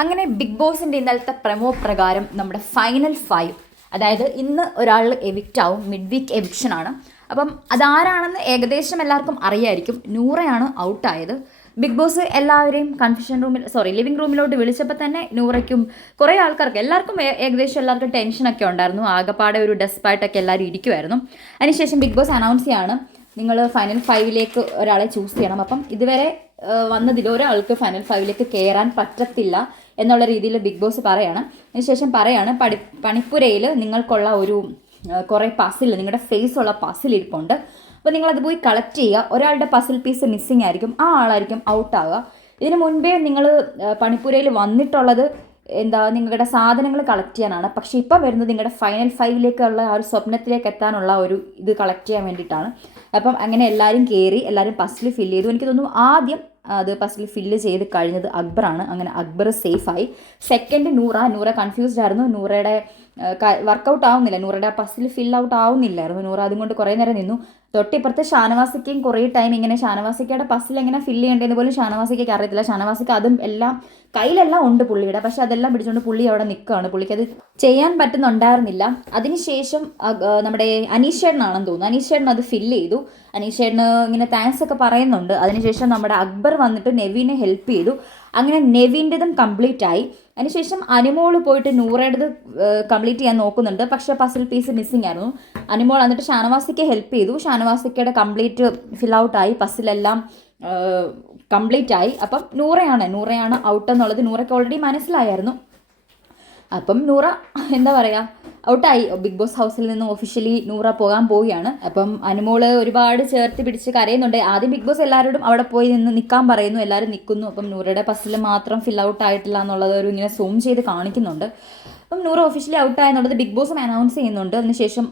അങ്ങനെ ബിഗ് ബോസിൻ്റെ ഇന്നലത്തെ പ്രമോ പ്രകാരം നമ്മുടെ ഫൈനൽ 5, അതായത് ഇന്ന് ഒരാൾ എവിക്റ്റ് ആവും. മിഡ് വീക്ക് എവിക്ഷൻ ആണ്. അപ്പം അതാരാണെന്ന് ഏകദേശം എല്ലാവർക്കും അറിയായിരിക്കും. നൂറയാണ് ഔട്ടായത്. ബിഗ് ബോസ് എല്ലാവരെയും ലിവിംഗ് റൂമിലോട്ട് വിളിച്ചപ്പോൾ തന്നെ നൂറയ്ക്കും കുറേ ആൾക്കാർക്ക് എല്ലാവർക്കും ഏകദേശം എല്ലാവർക്കും ടെൻഷനൊക്കെ ഉണ്ടായിരുന്നു. ആകെപ്പാടെ ഒരു ഡെസ്പായിട്ടൊക്കെ എല്ലാവരും ഇരിക്കുമായിരുന്നു. അതിനുശേഷം ബിഗ് ബോസ് അനൗൺസ് ചെയ്യാണ്, നിങ്ങൾ ഫൈനൽ 5ലേക്ക് ഒരാളെ ചൂസ് ചെയ്യണം. അപ്പം ഇതുവരെ വന്നതിൽ ഒരാൾക്ക് ഫൈനൽ 5ലേക്ക് കയറാൻ പറ്റത്തില്ല എന്നുള്ള രീതിയിൽ ബിഗ് ബോസ് പറയാണ്. അതിനുശേഷം പറയാണ്, പണിപ്പുരയിൽ നിങ്ങൾക്കുള്ള ഒരു കുറേ പസിൽ, നിങ്ങളുടെ ഫേസ് ഉള്ള പസിൽ ഇരിപ്പുണ്ട്. അപ്പോൾ നിങ്ങളത് പോയി കളക്ട് ചെയ്യുക. ഒരാളുടെ പസിൽ പീസ് മിസ്സിങ് ആയിരിക്കും, ആ ആളായിരിക്കും ഔട്ടാവുക. ഇതിനു മുൻപേ നിങ്ങൾ പണിപ്പുരയിൽ വന്നിട്ടുള്ളത് നിങ്ങളുടെ സാധനങ്ങൾ കളക്ട് ചെയ്യാനാണ്. പക്ഷേ ഇപ്പം വരുന്നത് നിങ്ങളുടെ ഫൈനൽ 5ലേക്കുള്ള ആ ഒരു സ്വപ്നത്തിലേക്ക് എത്താനുള്ള ഒരു ഇത് കളക്ട് ചെയ്യാൻ വേണ്ടിയിട്ടാണ്. അപ്പം അങ്ങനെ എല്ലാവരും കയറി, എല്ലാവരും പസിൽ ഫില്ല് ചെയ്തു. എനിക്ക് തോന്നുന്നു ആദ്യം അത് പസിൽ ഫില്ല് ചെയ്ത് കഴിഞ്ഞത് അക്ബറാണ്. അങ്ങനെ അക്ബർ സേഫായി. സെക്കൻഡ് നൂറ കൺഫ്യൂസ്ഡ് ആയിരുന്നു. നൂറയുടെ വർക്കൗട്ട് ആവുന്നില്ല, നൂറയുടെ ആ പസിൽ ഫിൽ ഔട്ട് ആവുന്നില്ലായിരുന്നു. നൂറ അതുകൊണ്ട് കുറേ നേരം നിന്നു. തൊട്ടിപ്പുറത്ത് ഷാനവാസിക്കയും കുറേ ടൈം ഇങ്ങനെ ഷാനവാസിക്കയുടെ പസിൽ എങ്ങനെ ഫില്ല് ചെയ്യേണ്ടതെന്ന് പോലും ഷാനവാസിക്കയ്ക്ക് അറിയത്തില്ല. ഷാനവാസിക്ക് അതും എല്ലാം കയ്യിലെല്ലാം ഉണ്ട് പുള്ളിയുടെ, പക്ഷെ അതെല്ലാം പിടിച്ചുകൊണ്ട് പുള്ളി അവിടെ നിൽക്കുകയാണ്. പുള്ളിക്ക് അത് ചെയ്യാൻ പറ്റുന്നുണ്ടായിരുന്നില്ല. അതിനുശേഷം നമ്മുടെ അനീഷേട്ടനാണെന്ന് തോന്നുന്നു, അനീഷേട്ടൻ അത് ഫില്ല് ചെയ്തു. അനീഷേട്ടന് ഇങ്ങനെ താങ്ക്സ് ഒക്കെ പറയുന്നുണ്ട്. അതിനുശേഷം നമ്മുടെ അക്ബർ വന്നിട്ട് നെവിനെ ഹെൽപ്പ് ചെയ്തു. അങ്ങനെ നെവിൻ്റെതും കംപ്ലീറ്റ് ആയി. അതിനുശേഷം അനുമോൾ പോയിട്ട് നൂറയുടേത് കംപ്ലീറ്റ് ചെയ്യാൻ നോക്കുന്നുണ്ട്. പക്ഷേ പസിൽ പീസ് മിസ്സിങ് ആയിരുന്നു. അനുമോൾ എന്നിട്ട് ഷാനവാസിക്ക് ഹെൽപ്പ് ചെയ്തു. ഷാനവാസിക്കയുടെ കംപ്ലീറ്റ് ഫിൽ ഔട്ടായി, പസിലെല്ലാം കംപ്ലീറ്റ് ആയി. അപ്പം നൂറയാണ് ഔട്ട് എന്നുള്ളത് നൂറയ്ക്ക് ഓൾറെഡി മനസ്സിലായിരുന്നു. അപ്പം നൂറ എന്താ പറയുക, ഔട്ടായി. ബിഗ് ബോസ് ഹൗസിൽ നിന്ന് ഒഫീഷ്യലി നൂറ പോകാൻ പോവുകയാണ്. അപ്പം അനുമോള് ഒരുപാട് ചേർത്ത് പിടിച്ച് കരയുന്നുണ്ട്. ആദ്യം ബിഗ് ബോസ് എല്ലാവരോടും അവിടെ പോയി നിന്ന് നിൽക്കാൻ പറയുന്നു, എല്ലാവരും നിൽക്കുന്നു. അപ്പം നൂറയുടെ പസിൽ മാത്രം ഫിൽ ഔട്ട് ആയിട്ടില്ല എന്നുള്ളത് ഒരു ഇങ്ങനെ സൂം ചെയ്ത് കാണിക്കുന്നുണ്ട്. അപ്പം നൂറ ഒഫീഷ്യലി ഔട്ടായെന്നുള്ളത് ബിഗ് ബോസും അനൗൺസ് ചെയ്യുന്നുണ്ട്. അതിനുശേഷം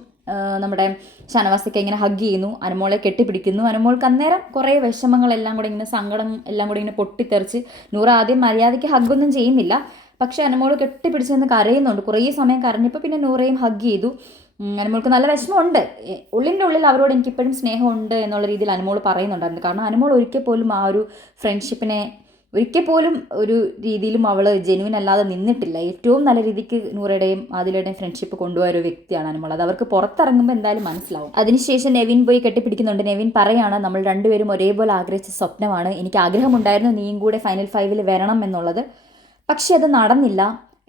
നമ്മുടെ ഷാനവാസിക്ക് ഇങ്ങനെ ഹഗ് ചെയ്യുന്നു, അനുമോളെ കെട്ടിപ്പിടിക്കുന്നു. അനുമോൾക്ക് അന്നേരം കുറേ വിഷമങ്ങളെല്ലാം കൂടെ ഇങ്ങനെ സങ്കടം എല്ലാം കൂടി ഇങ്ങനെ പൊട്ടിത്തെറിച്ച്, നൂറ ആദ്യം മര്യാദയ്ക്ക് ഹഗ്ഗൊന്നും ചെയ്യുന്നില്ല, പക്ഷേ അനുമോൾ കെട്ടിപ്പിടിച്ച് നിന്ന് കരയുന്നുണ്ട്. കുറേ സമയം കരഞ്ഞപ്പോൾ പിന്നെ നൂറയും ഹഗ് ചെയ്തു. അനുമോൾക്ക് നല്ല വിഷമമുണ്ട്. ഉള്ളിൻ്റെ ഉള്ളിൽ അവരോട് എനിക്കിപ്പോഴും സ്നേഹമുണ്ട് എന്നുള്ള രീതിയിൽ അനുമോൾ പറയുന്നുണ്ടായിരുന്നു. കാരണം അനുമോൾ ഒരിക്കൽ പോലും ആ ഒരു ഫ്രണ്ട്ഷിപ്പിനെ ഒരിക്കൽ പോലും ഒരു രീതിയിലും അവൾ ജെന്യൂൻ അല്ലാതെ നിന്നിട്ടില്ല. ഏറ്റവും നല്ല രീതിക്ക് നൂറയുടെയും ആദിലയുടെയും ഫ്രണ്ട്ഷിപ്പ് കൊണ്ടുപോയ ഒരു വ്യക്തിയാണ് അനുമോൾ. അത് അവർക്ക് പുറത്തിറങ്ങുമ്പോൾ എന്തായാലും മനസ്സിലാവും. അതിനുശേഷം നെവിൻ പോയി കെട്ടിപ്പിടിക്കുന്നുണ്ട്. നെവിൻ പറയാണ്, നമ്മൾ രണ്ടുപേരും ഒരേപോലെ ആഗ്രഹിച്ച സ്വപ്നമാണ്, എനിക്ക് ആഗ്രഹമുണ്ടായിരുന്നു നീയും കൂടെ ഫൈനൽ 5ൽ വരണം എന്നുള്ളത്, പക്ഷെ അത് നടന്നില്ല.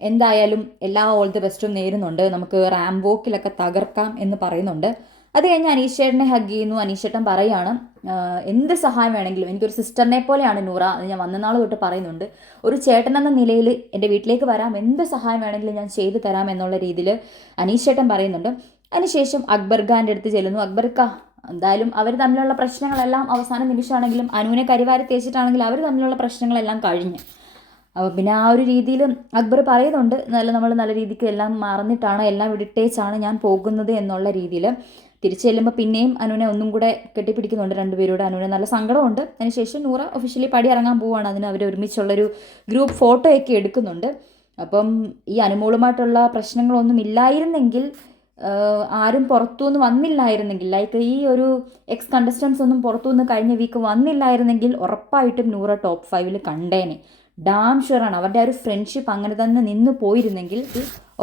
എന്തായാലും എല്ലാ ഓൾ ദി ബെസ്റ്റും നേരുന്നുണ്ട്, നമുക്ക് റാംബോക്കിലൊക്കെ തകർക്കാം എന്ന് പറയുന്നുണ്ട്. അത് കഴിഞ്ഞ് അനീഷേട്ടനെ ഹഗ് ചെയ്യുന്നു. അനീഷേട്ടൻ പറയാണ്, എന്ത് സഹായം വേണമെങ്കിലും, എനിക്കൊരു സിസ്റ്ററിനെ പോലെയാണ് നൂറ, അത് ഞാൻ വന്ന നാൾ തൊട്ട് പറയുന്നുണ്ട്, ഒരു ചേട്ടൻ എന്ന നിലയിൽ എൻ്റെ വീട്ടിലേക്ക് വരാം, എന്ത് സഹായം വേണമെങ്കിലും ഞാൻ ചെയ്തു തരാം എന്നുള്ള രീതിയിൽ അനീഷേട്ടൻ പറയുന്നുണ്ട്. അതിനുശേഷം അക്ബർ ഖാൻ്റെ അടുത്ത് ചെല്ലുന്നു. അക്ബർക്ക എന്തായാലും അവർ തമ്മിലുള്ള പ്രശ്നങ്ങളെല്ലാം അവസാന നിമിഷമാണെങ്കിലും അനുവിനെ കരിവാരി തേച്ചിട്ടാണെങ്കിലും അവർ തമ്മിലുള്ള പ്രശ്നങ്ങളെല്ലാം കഴിഞ്ഞ്, അപ്പോൾ പിന്നെ ആ ഒരു രീതിയിൽ അക്ബർ പറയുന്നുണ്ട്, നമ്മൾ നല്ല രീതിക്ക് എല്ലാം മറന്നിട്ടാണ്, എല്ലാം വിട്ടേച്ചാണ് ഞാൻ പോകുന്നത് എന്നുള്ള രീതിയിൽ. തിരിച്ചു ചെല്ലുമ്പോൾ പിന്നെയും അനുവിനെ ഒന്നും കൂടെ കെട്ടിപ്പിടിക്കുന്നുണ്ട് രണ്ടുപേരോട്. അനുവിനെ നല്ല സങ്കടമുണ്ട്. അതിനുശേഷം നൂറ ഒഫീഷ്യലി പടി ഇറങ്ങാൻ പോവുകയാണ്. അതിന് അവർ ഒരുമിച്ചുള്ളൊരു ഗ്രൂപ്പ് ഫോട്ടോയൊക്കെ എടുക്കുന്നുണ്ട്. അപ്പം ഈ അനുമോളുമായിട്ടുള്ള പ്രശ്നങ്ങളൊന്നും ഇല്ലായിരുന്നെങ്കിൽ, ആരും പുറത്തുനിന്ന് വന്നില്ലായിരുന്നെങ്കിൽ, ലൈക്ക് ഈ ഒരു എക്സ് കണ്ടസ്റ്റൻസ് ഒന്നും പുറത്തുനിന്ന് കഴിഞ്ഞ വീക്ക് വന്നില്ലായിരുന്നെങ്കിൽ ഉറപ്പായിട്ടും നൂറ ടോപ്പ് 5ൽ കണ്ടേനെ. ഡാം ഷുവറാണ്. അവരുടെ ആ ഒരു ഫ്രണ്ട്ഷിപ്പ് അങ്ങനെ തന്നെ നിന്ന് പോയിരുന്നെങ്കിൽ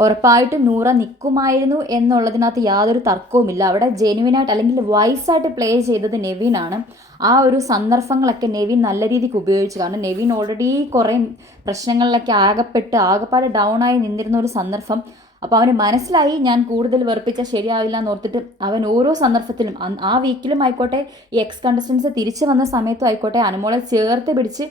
ഉറപ്പായിട്ടും നൂറ നിൽക്കുമായിരുന്നു എന്നുള്ളതിനകത്ത് യാതൊരു തർക്കവുമില്ല. അവിടെ ജെനുവിനായിട്ട് അല്ലെങ്കിൽ വൈസായിട്ട് പ്ലേ ചെയ്തത് നെവിനാണ്. ആ ഒരു സന്ദർഭങ്ങളൊക്കെ നെവിൻ നല്ല രീതിക്ക് ഉപയോഗിച്ചു. കാരണം നെവിൻ ഓൾറെഡി കുറേ പ്രശ്നങ്ങളിലൊക്കെ ആകെപ്പാടെ ഡൗൺ ആയി നിന്നിരുന്ന ഒരു സന്ദർഭം. അപ്പോൾ അവന് മനസ്സിലായി, ഞാൻ കൂടുതൽ വെറുപ്പിച്ചാൽ ശരിയാവില്ല എന്നോർത്തിട്ട് അവൻ ഓരോ സന്ദർഭത്തിലും, ആ വീക്കിലും ആയിക്കോട്ടെ, ഈ എക്സ് കണ്ടസ്റ്റൻസ് തിരിച്ചു വന്ന സമയത്തും ആയിക്കോട്ടെ, അനുമോളെ ചേർത്ത് പിടിച്ച്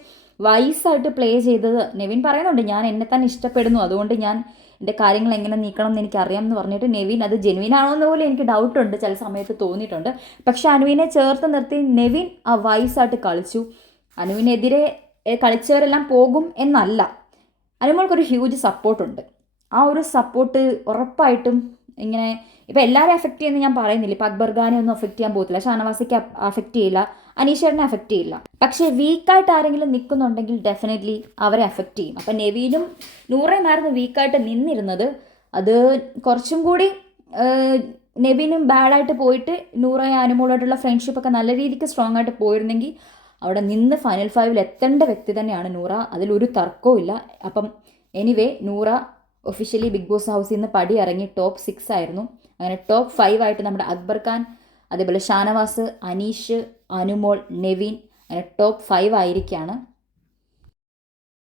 വൈസായിട്ട് പ്ലേ ചെയ്തത്. നെവിൻ പറയുന്നുണ്ട്, ഞാൻ എന്നെ തന്നെ ഇഷ്ടപ്പെടുന്നു, അതുകൊണ്ട് ഞാൻ എൻ്റെ കാര്യങ്ങൾ എങ്ങനെ നീക്കണം എന്ന് എനിക്കറിയാം എന്ന് പറഞ്ഞിട്ട് നെവിൻ അത് ജെനുവിൻ ആണോ എന്ന് പോലും എനിക്ക് ഡൗട്ടുണ്ട്, ചില സമയത്ത് തോന്നിയിട്ടുണ്ട്. പക്ഷെ അനുവിനെ ചേർത്ത് നിർത്തി നെവിൻ ആ വൈസായിട്ട് കളിച്ചു. അനുവിനെതിരെ കളിച്ചവരെല്ലാം പോകും എന്നല്ല, അനുമോൾക്കൊരു ഹ്യൂജ് സപ്പോർട്ടുണ്ട്. ആ ഒരു സപ്പോർട്ട് ഉറപ്പായിട്ടും ഇങ്ങനെ ഇപ്പം എല്ലാവരും അഫക്റ്റ് ചെയ്യുന്നത് ഞാൻ പറയുന്നില്ല. ഇപ്പം അക്ബർ ഖാനെ ഒന്നും അഫക്റ്റ് ചെയ്യാൻ പോകത്തില്ല, ഷാനവാസിക്ക് അഫക്റ്റ് ചെയ്യില്ല, അനീഷേട്ടനെ അഫക്റ്റ് ചെയ്യില്ല. പക്ഷേ വീക്കായിട്ട് ആരെങ്കിലും നിൽക്കുന്നുണ്ടെങ്കിൽ ഡെഫിനറ്റ്ലി അവരെ അഫക്റ്റ് ചെയ്യും. അപ്പം നെവിനും നൂറയുമായിരുന്നു വീക്കായിട്ട് നിന്നിരുന്നത്. അത് കുറച്ചും കൂടി നെവിനും ബാഡായിട്ട് പോയിട്ട് നൂറ അനുമോളായിട്ടുള്ള ഫ്രണ്ട്ഷിപ്പൊക്കെ നല്ല രീതിക്ക് സ്ട്രോങ് ആയിട്ട് പോയിരുന്നെങ്കിൽ അവിടെ നിന്ന് ഫൈനൽ 5 എത്തേണ്ട വ്യക്തി തന്നെയാണ് നൂറ, അതിലൊരു തർക്കവും ഇല്ല. അപ്പം anyway Noora officially Bigg Boss ഹൗസിൽ നിന്ന് പടി ഇറങ്ങി ടോപ്പ് 6 ആയിരുന്നു. അങ്ങനെ ടോപ്പ് 5 ആയിട്ട് നമ്മുടെ അക്ബർ ഖാൻ, അതേപോലെ ഷാനവാസ്, അനീഷ്, അനുമോൾ, നെവിൻ അങ്ങനെ ടോപ്പ് 5 ആയിരിക്കുകയാണ്.